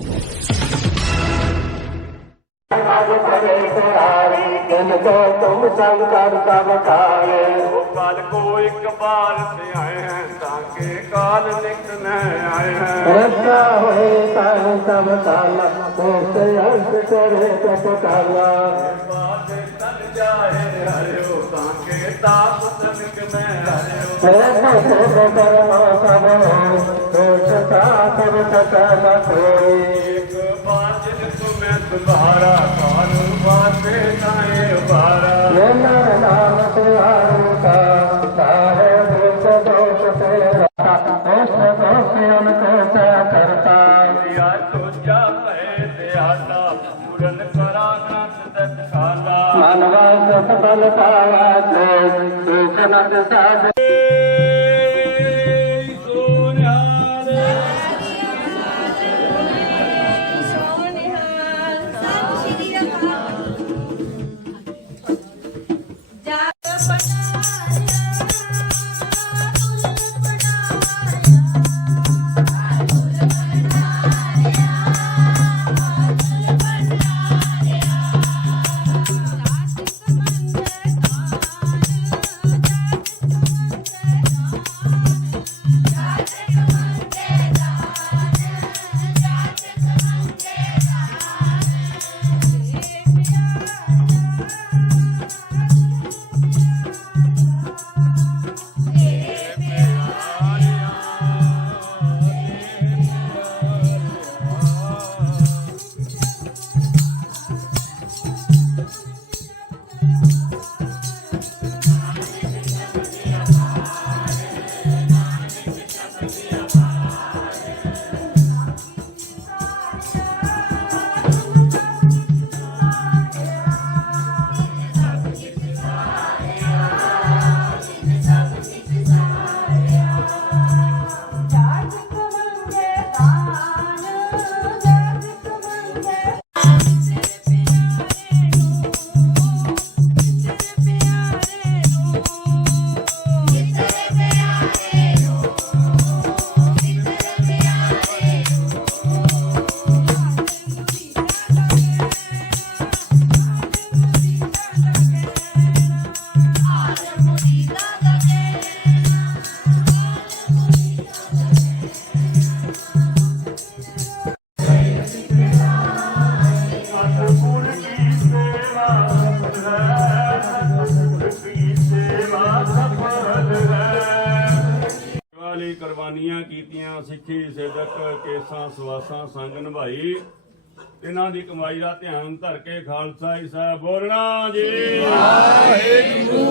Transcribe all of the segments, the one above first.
Thank you. ਦੇਨ ਤੋ ਤੁਮ ਸੰਗ ਕਰ ਕਾ ਕੋ ਇੱਕ ਬਾਰ ਸੇ ਆਏ ਹੈ ਤਾਂ ਕੇ ਕਾਲ ਨਿਕ ਨ ਆਏ ਹੈ। ਰਸਤਾ ਹੋਏ ਤਾਂ ਤਬ ਤਾਲਾ ਤੇ ਤੇ ਅੰਤ ਕਰੇ ਤਤ ਕਾਲਾ। ਬਾਤ ਤਨ ਜਾਏ ਰਹਿਓ ਤਾਂ ਕੇ ਤਾਪ ਤਨ ਕਿ ਮੈਂ ਰਹਿਓ ਰਸਤਾ ਹੋਏ ਤਾਂ ਤਬ ਤਾਲਾ ਤੇ ਮੈਂ ਤੁਮਾਰਾ ਕਾਨੂੰ ਬਾਤੇ ਨਾਏ ਬਾਰਾ ਮੇਰਾ ਨਾਮ ਤੁਹਾਰਾ ਕਾ ਤਾਹੇ ਦੁਖ ਦੋਸ਼ ਤੇਰਾ। ਉਸ ਦੋਸ਼ਿਆਂ ਕੋ ਤਾ ਕਰਤਾ ਯਾ ਤੁਝਾ ਭੈ ਦਿਆਲਾ ਪੂਰਨ ਕਰਾ ਗ੍ਰੰਥ ਤਤ ਕਾਲਾ ਮਨ ਵਾਸ ਸਫਲ ਪਾਵਾ ਜੋ ਸੁਖ ਨਦ ਸਾਧ ਕੁਰਬਾਨੀਆਂ ਕੀਤੀਆਂ ਸਿੱਖੀ ਸਿਦਕ ਕੇਸਾਂ ਸਵਾਸਾਂ ਸੰਗ ਨਿਭਾਈ। ਇਹਨਾਂ ਦੀ ਕਮਾਈ ਦਾ ਧਿਆਨ ਧਰ ਕੇ ਖਾਲਸਾ ਜੀ ਸਾਹਿਬ ਬੋਲਣਾ ਜੀ। ਵਾਹਿਗੁਰੂ।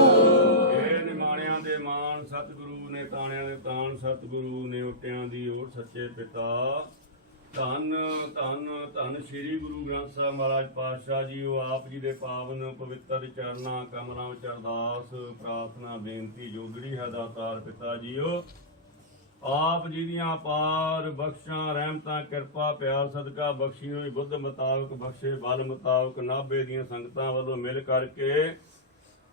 ਇਹ ਨਿਮਾਣਿਆਂ ਦੇ ਮਾਣ ਸਤਿਗੁਰੂ ਨੇ ਤਾਣਿਆਂ ਦੇ ਤਾਣ ਸਤਿਗੁਰੂ ਨੇ ਉਟਿਆਂ ਦੀ ਓਟ ਸੱਚੇ ਪਿਤਾ। ਧੰਨ ਧੰਨ ਧੰਨ ਸ੍ਰੀ ਗੁਰੂ ਗ੍ਰੰਥ ਸਾਹਿਬ ਮਹਾਰਾਜ ਪਾਤਸ਼ਾਹ ਜੀ ਉਹ ਆਪ ਜੀ ਦੇ ਪਾਵਨ ਪਵਿੱਤਰ ਚਰਨਾਂ ਕਮਰਾਂ ਵਿੱਚ ਅਰਦਾਸ ਪ੍ਰਾਰਥਨਾ ਬੇਨਤੀ ਜੋਗੜੀ ਹੈ ਦਾਤਾਰ ਪਿਤਾ ਜੀਓ ਆਪ ਜੀ ਦੀਆਂ ਪਾਰ ਬਖਸ਼ਾਂ, ਰਹਿਮਤਾਂ, ਕਿਰਪਾ, ਪਿਆਰ, ਸਦਕਾ ਬਖਸ਼ੀ ਹੋਈ ਬੁੱਧ ਮੁਤਾਬਕ ਬਖਸ਼ੇ, ਬਲ ਮੁਤਾਬਕ ਨਾਭੇ ਦੀਆਂ ਸੰਗਤਾਂ ਵੱਲੋਂ ਮਿਲ ਕਰਕੇ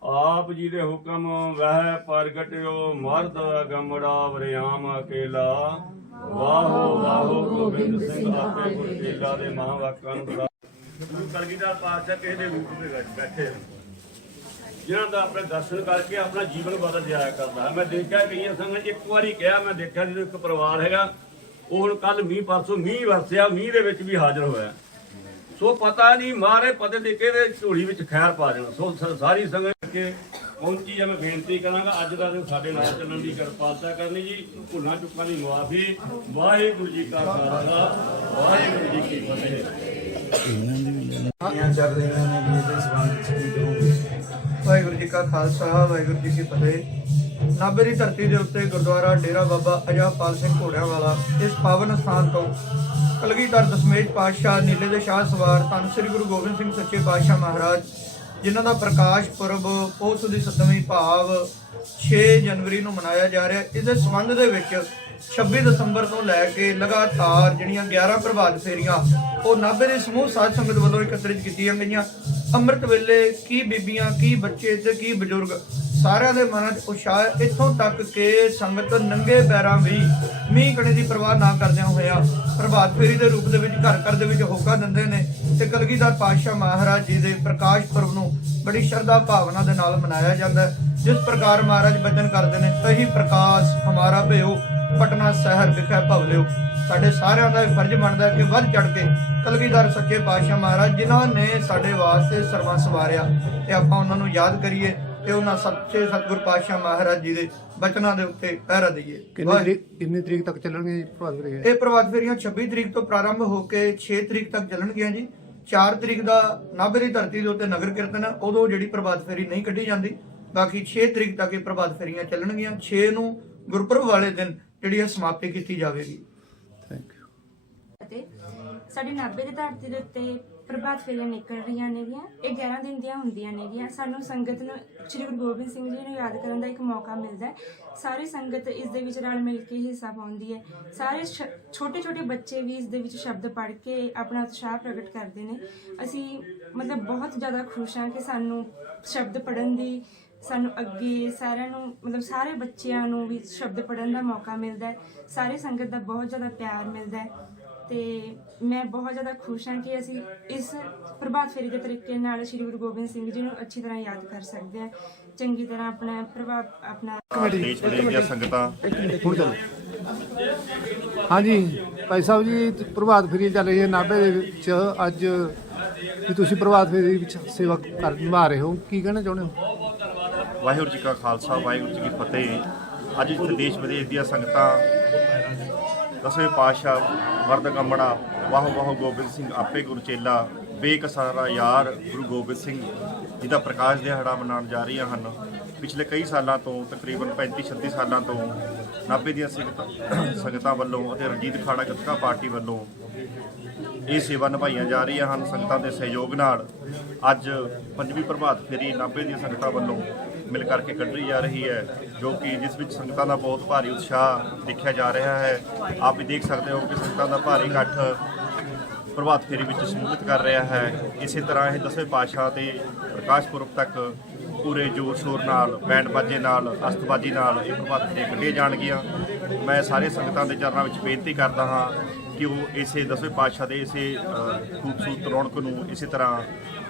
ਆਪ ਜੀ ਦੇ ਹੁਕਮ ਵਹਿ ਪ੍ਰਗਟਿਓ। ਮਰਦ ਗਮੜਾ ਵਰਿਆਮ ਅਕੇਲਾ। ਵਾਹੋ ਵਾਹੋ, ਗੋਬਿੰਦ ਸਿੰਘ ਆਪੇ ਗੁਰ ਦੇ ਮਹਾਵਾਕਾਂ ਨੂੰ ਗੁਰੂ ਕਲਗੀਧਰ ਪਾਤਸ਼ਾਹ ਕਿਸੇ ਦੇ ਰੂਪ ਦੇ ਵਿੱਚ ਬੈਠੇ। ਜਿਨ੍ਹਾਂ ਦਾ ਆਪਣੇ ਦਰਸ਼ਨ ਕਰਕੇ ਆਪਣਾ ਜੀਵਨ ਬਦਲ ਜਾਇਆ ਕਰਦਾ ਮੈਂ ਦੇਖਿਆ ਕਈਆਂ ਸੰਗਤ ਇੱਕ ਵਾਰੀ ਕਿਹਾ, ਮੈਂ ਦੇਖਿਆ ਜਦੋਂ ਇੱਕ ਪਰਿਵਾਰ ਹੈਗਾ, ਉਹ ਹੁਣ ਕੱਲ ਮੀਂਹ ਪਰਸੋਂ ਮੀਂਹ ਵਰਸਿਆ, ਮੀਂਹ ਦੇ ਵਿੱਚ ਵੀ ਹਾਜ਼ਰ ਹੋਇਆ। ਸੋ ਪਤਾ ਨਹੀਂ, ਮਾਰੇ ਪਤੇ ਦੇ ਕਿਹਦੇ ਝੋਲੀ ਵਿੱਚ ਖੈਰ ਪਾ ਦੇਣਾ। ਸੋ ਸਾਰੀ ਸੰਗਤ ਕੇ ਪਹੁੰਚੀ ਆ ਮੈਂ ਬੇਨਤੀ ਕਰਾਂਗਾ, ਅੱਜ ਦਾ ਦਿਨ ਸਾਡੇ ਨਾਲ ਚੱਲਣ ਦੀ ਕਿਰਪਾਲਤਾ ਕਰਨੀ ਜੀ। ਭੁੱਲਾਂ ਚੁੱਕਾਂ ਦੀ ਮੁਆਫੀ ਵਾਹਿਗੁਰੂ ਜੀ ਕਾ ਖਾਲਸਾ। ਵਾਹਿਗੁਰੂ ਜੀ ਕੀ ਫਤਿਹ। ਦੀਆਂ ਚੱਲ ਰਹੀਆਂ ਨੇ, ਵੀ ਇਹਦੇ ਸੰਬੰਧ ਵਿੱਚ ਜੀ ਕਾ ਖਾਲਸਾ, ਵਾਹਿਗੁਰੂ ਜੀ ਕੀ ਫਤਿਹ। ਨਾਭੇ ਦੀ ਧਰਤੀ ਦੇ ਉੱਤੇ ਗੁਰਦੁਆਰਾ ਡੇਰਾ ਬਾਬਾ ਅਜਾਪਾਲ ਸਿੰਘ ਘੋੜਿਆਂ ਵਾਲਾ, ਇਸ ਪਾਵਨ ਸਥਾਨ ਤੋਂ ਕਲਗੀਧਰ ਦਸਮੇਸ਼ ਪਾਤਸ਼ਾਹ ਨੀਲੇ ਦੇ ਸ਼ਾਹ ਸਵਾਰ ਧੰਨ ਸ੍ਰੀ ਗੁਰੂ ਗੋਬਿੰਦ ਸਿੰਘ ਸੱਚੇ ਪਾਤਸ਼ਾਹ ਮਹਾਰਾਜ, ਜਿਨ੍ਹਾਂ ਦਾ ਪ੍ਰਕਾਸ਼ ਪੁਰਬ ਪੋਸ ਦੀ 7ਵੀਂ ਭਾਵ 6 ਜਨਵਰੀ ਨੂੰ ਮਨਾਇਆ ਜਾ ਰਿਹਾ। ਇਸ ਦੇ ਸੰਬੰਧ ਦੇ ਵਿੱਚ 26 ਦਸੰਬਰ ਤੋਂ ਲੈ ਕੇ ਲਗਾਤਾਰ ਜਿਹੜੀਆਂ 11 ਪ੍ਰਭਾਤ ਫੇਰੀਆਂ, ਉਹ ਨਾਭੇ ਦੇ ਸਮੂਹ ਸਾਧ ਸੰਗਤ ਵੱਲੋਂ ਇਕੱਤਰਿਤ ਕੀਤੀਆਂ ਗਈਆਂ। ਅੰਮ੍ਰਿਤ ਵੇਲੇ ਕੀ ਬੀਬੀਆਂ, ਕੀ ਬੱਚੇ ਤੇ ਕੀ ਬਜ਼ੁਰਗ, ਸਾਰਿਆਂ ਦੇ ਮਨਾਂ 'ਚ ਉਤਸ਼ਾਹ ਇੱਥੋਂ ਤੱਕ ਕਿ ਸੰਗਤ ਨੰਗੇ ਪੈਰਾਂ ਵੀ ਮੀਂਹ ਕਣੇ ਦੀ ਪਰਵਾਹ ਨਾ ਕਰਦਿਆਂ ਹੋਇਆ ਪ੍ਰਭਾਤ ਫੇਰੀ ਦੇ ਰੂਪ ਦੇ ਵਿੱਚ, ਘਰ ਘਰ ਦੇ ਵਿੱਚ ਹੋਕਾ ਦਿੰਦੇ ਨੇ। ਤੇ ਕਲਗੀਧਰ ਪਾਤਸ਼ਾਹ ਮਹਾਰਾਜ ਜੀ ਦੇ ਪ੍ਰਕਾਸ਼ ਪੁਰਬ ਨੂੰ ਬੜੀ ਸ਼ਰਧਾ ਭਾਵਨਾ ਦੇ ਨਾਲ ਮਨਾਇਆ ਜਾਂਦਾ ਜਿਸ ਪ੍ਰਕਾਰ ਮਹਾਰਾਜ ਬਚਨ ਕਰਦੇ ਨੇ ਤਹੀ ਪ੍ਰਕਾਸ਼ ਹਮਾਰਾ ਭਇਓ ਪਟਨਾ ਸ਼ਹਿਰ ਵਿਖੇ ਭਵਲਿਓ। ਸਾਡੇ ਸਾਰਿਆਂ ਦਾ ਫਰਜ਼ ਬਣਦਾ ਕਿ ਵੱਧ ਚੜ ਕੇ ਕਲਗੀਧਰ ਸੱਚੇ ਪਾਤਸ਼ਾਹ ਮਹਾਰਾਜ ਜਿਨ੍ਹਾਂ ਨੇ ਸਾਡੇ ਵਾਸਤੇ ਸਰਬੰਸ ਵਾਰਿਆ ਤੇ ਆਪਾਂ ਉਹਨਾਂ ਨੂੰ ਯਾਦ ਕਰੀਏ ਤੇ ਉਹਨਾਂ ਸੱਚੇ ਸਤਿਗੁਰ ਪਾਤਸ਼ਾਹ ਮਹਾਰਾਜ ਜੀ ਦੇ ਬਚਨਾਂ ਦੇ ਉੱਤੇ ਪਹਿਰਾ ਦਈਏ। ਕਿੰਨੀ ਤਰੀਕ ਕਿੰਨੀ ਤਰੀਕ ਤੱਕ ਚੱਲਣਗੇ ਪ੍ਰਭਾਤ ਇਹ ਪ੍ਰਭਾਤ ਫੇਰੀਆਂ 26 ਤਰੀਕ ਤੋਂ ਪ੍ਰਾਰੰਭ ਹੋ ਕੇ 6 ਤਰੀਕ ਤੱਕ ਚੱਲਣਗੀਆਂ ਜੀ। 4 ਤਰੀਕ ਦਾ ਨਾਭੇ ਦੀ ਧਰਤੀ ਦੇ ਉੱਤੇ ਨਗਰ ਕੀਰਤਨ ਹੈ ਉਦੋਂ ਜਿਹੜੀ ਪ੍ਰਭਾਤ ਫੇਰੀ ਨਹੀਂ ਕੱਢੀ ਜਾਂਦੀ। ਬਾਕੀ 6 ਤਰੀਕ ਤੱਕ ਇਹ ਪ੍ਰਭਾਤ ਫੇਰੀਆਂ ਚੱਲਣਗੀਆਂ। 6 ਨੂੰ ਗੁਰਪੁਰਬ ਵਾਲੇ ਦਿਨ ਜਿਹੜੀ ਇਹ ਸਮਾਪਤੀ ਕੀਤੀ ਜਾਵੇਗੀ। ਥੈਂਕ ਯੂ ਅਤੇ ਸਾਡੀ ਨਾਭੇ ਦੀ ਧਰਤੀ ਦੇ ਉੱਤੇ ਪ੍ਰਭਾਤ ਫੇਰੀਆਂ ਨਿਕਲ ਰਹੀਆਂ ਨੇਗੀਆਂ ਇਹ 11 ਦਿਨ ਦੀਆਂ ਹੁੰਦੀਆਂ ਨੇਗੀਆਂ ਸਾਨੂੰ ਸੰਗਤ ਨੂੰ, ਸ੍ਰੀ ਗੁਰੂ ਗੋਬਿੰਦ ਸਿੰਘ ਜੀ ਨੂੰ ਯਾਦ ਕਰਨ ਦਾ ਇੱਕ ਮੌਕਾ ਮਿਲਦਾ ਹੈ। ਸਾਰੀ ਸੰਗਤ ਇਸ ਦੇ ਵਿੱਚ ਰਲ ਮਿਲ ਕੇ ਹਿੱਸਾ ਪਾਉਂਦੀ ਹੈ। ਸਾਰੇ ਛੋਟੇ ਛੋਟੇ ਬੱਚੇ ਵੀ ਇਸ ਦੇ ਵਿੱਚ ਸ਼ਬਦ ਪੜ੍ਹ ਕੇ ਆਪਣਾ ਉਤਸ਼ਾਹ ਪ੍ਰਗਟ ਕਰਦੇ ਨੇ। ਅਸੀਂ ਮਤਲਬ ਬਹੁਤ ਜ਼ਿਆਦਾ ਖੁਸ਼ ਹਾਂ ਕਿ ਸਾਨੂੰ ਸ਼ਬਦ ਪੜ੍ਹਨ ਦੀ, ਸਾਨੂੰ ਅੱਗੇ ਸਾਰਿਆਂ ਨੂੰ, ਮਤਲਬ ਸਾਰੇ ਬੱਚਿਆਂ ਨੂੰ ਵੀ ਸ਼ਬਦ ਪੜ੍ਹਨ ਦਾ ਮੌਕਾ ਮਿਲਦਾ ਹੈ। ਸਾਰੇ ਸੰਗਤ ਦਾ ਬਹੁਤ ਜ਼ਿਆਦਾ ਪਿਆਰ ਮਿਲਦਾ ਹੈ। ਤੇ ਮੈਂ ਬਹੁਤ ਜ਼ਿਆਦਾ ਖੁਸ਼ ਹਾਂ ਕਿ ਅਸੀਂ ਇਸ ਪ੍ਰਭਾਤ ਫੇਰੀ ਦੇ ਤਰੀਕੇ ਨਾਲ ਸ੍ਰੀ ਗੁਰੂ ਗੋਬਿੰਦ ਸਿੰਘ ਜੀ ਨੂੰ ਅੱਛੀ ਤਰ੍ਹਾਂ ਯਾਦ ਕਰ ਸਕਦੇ ਹਾਂ ਚੰਗੀ ਤਰ੍ਹਾਂ ਆਪਣਾ ਪ੍ਰਭਾਵ ਆਪਣਾ ਦੇਸ਼ ਵਿਦੇਸ਼ ਦੀਆਂ ਸੰਗਤਾਂ। ਹੁਣ ਚੱਲੋ। ਹਾਂਜੀ ਭਾਈ ਸਾਹਿਬ ਜੀ ਪ੍ਰਭਾਤ ਫੇਰੀ ਚੱਲ ਰਹੀ ਹੈ ਨਾਭੇ ਦੇ ਵਿੱਚ। ਅੱਜ ਵੀ ਤੁਸੀਂ ਪ੍ਰਭਾਤ ਫੇਰੀ ਵਿੱਚ ਸੇਵਾ ਕਰ ਨਿਭਾ ਰਹੇ ਹੋ। ਕੀ ਕਹਿਣਾ ਚਾਹੁੰਦੇ ਹੋ? ਵਾਹਿਗੁਰੂ ਜੀ ਕਾ ਖਾਲਸਾ ਵਾਹਿਗੁਰੂ ਜੀ ਕੀ ਫਤਿਹ। ਅੱਜ ਇੱਥੇ ਦੇਸ਼ ਵਿਦੇਸ਼ ਦੀਆਂ ਸੰਗਤਾਂ ਦਸਵੇਂ ਪਾਤਸ਼ਾਹ ਵਰਦ ਕੰਮੜਾ ਵਾਹ ਵਾਹ ਗੋਬਿੰਦ ਸਿੰਘ, ਆਪੇ ਗੁਰੂ ਚੇਲਾ, ਬੇਕਸਾਰਾ ਯਾਰ ਗੁਰੂ ਗੋਬਿੰਦ ਸਿੰਘ ਜੀ ਦਾ ਪ੍ਰਕਾਸ਼ ਦਿਹਾੜਾ ਮਨਾਉਣ ਜਾ ਰਹੀਆਂ ਹਨ। ਪਿਛਲੇ ਕਈ ਸਾਲਾਂ ਤੋਂ, ਤਕਰੀਬਨ 35 36 ਸਾਲਾਂ ਤੋਂ ਨਾਭੇ ਦੀਆਂ ਸੰਗਤਾਂ ਸੰਗਤਾਂ ਵੱਲੋਂ ਅਤੇ ਰਣਜੀਤ ਖਾੜਾ ਗੱਤਕਾ ਪਾਰਟੀ ਵੱਲੋਂ ਇਹ ਸੇਵਾ ਨਿਭਾਈਆਂ ਜਾ ਰਹੀਆਂ ਹਨ ਸੰਗਤਾਂ ਦੇ ਸਹਿਯੋਗ ਨਾਲ। ਅੱਜ ਪੰਜਵੀਂ ਪ੍ਰਭਾਤ ਫੇਰੀ ਨਾਭੇ ਦੀਆਂ ਸੰਗਤਾਂ ਵੱਲੋਂ ਮਿਲ ਕਰਕੇ ਕੱਢੀ ਜਾ ਰਹੀ ਹੈ, ਜੋ ਕਿ ਜਿਸ ਵਿੱਚ ਸੰਗਤਾਂ ਦਾ ਬਹੁਤ ਭਾਰੀ ਉਤਸ਼ਾਹ ਦੇਖਿਆ ਜਾ ਰਿਹਾ ਹੈ। ਆਪ ਵੀ ਦੇਖ ਸਕਦੇ ਹੋ ਕਿ ਸੰਗਤਾਂ ਦਾ ਭਾਰੀ ਇਕੱਠ ਪ੍ਰਭਾਤ ਫੇਰੀ ਵਿੱਚ ਸ਼ਮੂਲੀਅਤ ਕਰ ਰਿਹਾ ਹੈ। ਇਸੇ ਤਰ੍ਹਾਂ ਇਹ ਦਸਵੇਂ ਪਾਤਸ਼ਾਹ 'ਤੇ ਪ੍ਰਕਾਸ਼ ਪੁਰਬ ਤੱਕ ਪੂਰੇ ਜ਼ੋਰ ਸ਼ੋਰ ਨਾਲ ਬੈਂਡ ਬਾਜੇ ਨਾਲ, ਅਸਤਬਾਜੀ ਨਾਲ ਇਹ ਪ੍ਰਭਾਤ ਫੇਰੀਆਂ ਕੱਢੀਆਂ ਜਾਣਗੀਆਂ। ਮੈਂ ਸਾਰੇ ਸੰਗਤਾਂ ਦੇ ਚਰਨਾਂ ਵਿੱਚ ਬੇਨਤੀ ਕਰਦਾ ਹਾਂ ਕਿ ਉਹ ਇਸੇ ਦਸਵੇਂ ਪਾਤਸ਼ਾਹ ਦੇ ਇਸੇ ਖੂਬਸੂਰਤ ਰੌਣਕ ਨੂੰ ਇਸੇ ਤਰ੍ਹਾਂ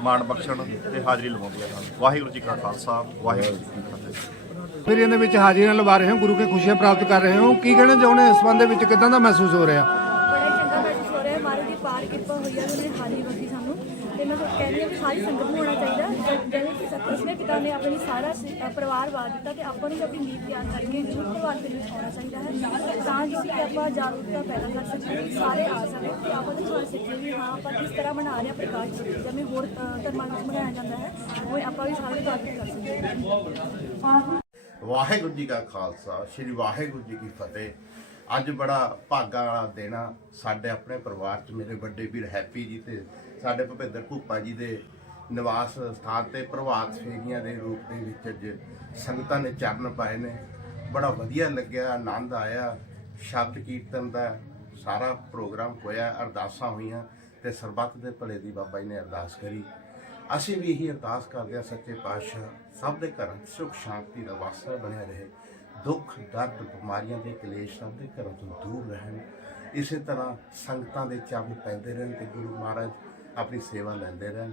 ਮਾਣ ਬਖਸ਼ਣ ਤੇ ਹਾਜ਼ਰੀ ਲਵਾਉਂਦੀਆਂ ਹਨ ਵਾਹਿਗੁਰੂ ਜੀ ਕਾ ਖਾਲਸਾ, ਵਾਹਿਗੁਰੂ ਜੀ ਕੀ ਫਤਿਹ। ਫਿਰ ਇਹਨਾਂ ਵਿੱਚ ਹਾਜ਼ਰੀਆਂ ਲਵਾ ਰਹੇ ਹੋ, ਗੁਰੂ ਕੇ ਖੁਸ਼ੀਆਂ ਪ੍ਰਾਪਤ ਕਰ ਰਹੇ ਹੋ। ਕੀ ਕਹਿਣਾ ਚਾਹੁੰਦੇ ਇਸ ਸੰਬੰਧ ਦੇ ਵਿੱਚ ਕਿਦਾਂ ਦਾ ਮਹਿਸੂਸ ਹੋ ਰਿਹਾ ਬੜਾ ਚੰਗਾ ਮਹਿਸੂਸ ਹੋ ਰਿਹਾ ਮਹਾਰਾਜ ਦੀ ਪਾਰ ਕਿਰਪਾ ਹੋਈ ਹੈ ਉਹਨੇ ਹਾਰੀ ਬਖਸ਼ੀ ਸਾਨੂੰ ਤੇ ਮੈਂ ਕਹਿੰਦੀ ਹਾਂ ਵੀ ਸਾਰੀ ਸੰਗਤ ਨੂੰ ਹੋਣਾ ਚਾਹੀਦਾ ਜਿਵੇਂ ਕਿ ਸਤਿਗੁਰੂ ਪਿਤਾ ਨੇ ਆਪਣੀ ਸਾਰਾ ਪਰਿਵਾਰ ਵਾਰ ਦਿੱਤਾ ਤੇ ਆਪਾਂ ਨੂੰ ਆਪਣੀ ਨੀਤ ਤਿਆਰ ਕਰਕੇ ਜ਼ਰੂਰ ਭਗਵਾਨ ਦੇ ਵਿੱਚ ਆਉਣਾ ਚਾਹੀਦਾ ਹੈ। ਤਾਂ ਜੋ ਕਿ ਆਪਾਂ ਜਾਗਰੂਕਤਾ ਪੈਦਾ ਕਰ ਸਕੀਏ ਸਾਰੇ ਆ ਸਕਣ ਤੇ ਆਪਾਂ ਨੂੰ ਸਮਝ ਸਕੀਏ ਵੀ ਹਾਂ, ਆਪਾਂ ਕਿਸ ਤਰ੍ਹਾਂ ਮਨਾ ਰਹੇ ਹਾਂ ਪ੍ਰਕਾਸ਼ ਜਿਵੇਂ ਹੋਰ ਧਰਮਾਂ ਵਿੱਚ ਮਨਾਇਆ ਜਾਂਦਾ ਹੈ, ਉਹ ਆਪਾਂ ਵੀ ਸਾਰੇ ਜਾਗਰੂਕ ਕਰ ਸਕੀਏ। ਹਾਂ ਵਾਹਿਗੁਰੂ ਜੀ ਕਾ ਖਾਲਸਾ, ਸ੍ਰੀ ਵਾਹਿਗੁਰੂ ਜੀ ਕੀ ਫਤਿਹ। ਅੱਜ ਬੜਾ ਭਾਗਾ ਵਾਲਾ ਦਿਨ ਆ। ਸਾਡੇ ਆਪਣੇ ਪਰਿਵਾਰ ਚ ਮੇਰੇ ਵੱਡੇ ਵੀਰ ਹੈਪੀ ਜੀ ਤੇ ਸਾਡੇ ਭੁਪਿੰਦਰ ਭੂਪਾ ਜੀ ਦੇ ਨਿਵਾਸ ਸਥਾਨ ਤੇ ਪ੍ਰਭਾਤ ਫੇਰੀਆਂ ਦੇ ਰੂਪ ਦੇ ਵਿੱਚ ਅੱਜ ਸੰਗਤਾਂ ਨੇ ਚਰਨ ਪਾਏ ਨੇ। ਬੜਾ ਵਧੀਆ ਲੱਗਿਆ, ਆਨੰਦ ਆਇਆ। ਸ਼ਬਦ ਕੀਰਤਨ ਦਾ ਸਾਰਾ ਪ੍ਰੋਗਰਾਮ ਹੋਇਆ, ਅਰਦਾਸਾਂ ਹੋਈਆਂ ਤੇ ਸਰਬੱਤ ਦੇ ਭਲੇ ਦੀ ਬਾਬਾ ਜੀ ਨੇ ਅਰਦਾਸ ਕਰੀ। ਅਸੀਂ ਵੀ ਇਹੀ ਅਰਦਾਸ ਕਰਦੇ ਹਾਂ, ਸੱਚੇ ਪਾਤਸ਼ਾਹ, ਸਭ ਦੇ ਘਰਾਂ 'ਚ ਸੁਖ, ਸ਼ਾਂਤੀ ਦਾ ਵਾਸਾ ਬਣਿਆ ਰਹੇ। ਦੁੱਖ, ਦਰਦ, ਬਿਮਾਰੀਆਂ ਦੇ ਕਲੇਸ਼ ਸਭ ਦੇ ਘਰਾਂ ਤੋਂ ਦੂਰ ਰਹਿਣ। ਇਸੇ ਤਰ੍ਹਾਂ ਸੰਗਤਾਂ ਦੇ ਚਰਨ ਪੈਂਦੇ ਰਹਿਣ ਤੇ ਗੁਰੂ ਮਹਾਰਾਜ ਆਪਣੀ ਸੇਵਾ ਲੈਂਦੇ ਰਹਿਣ।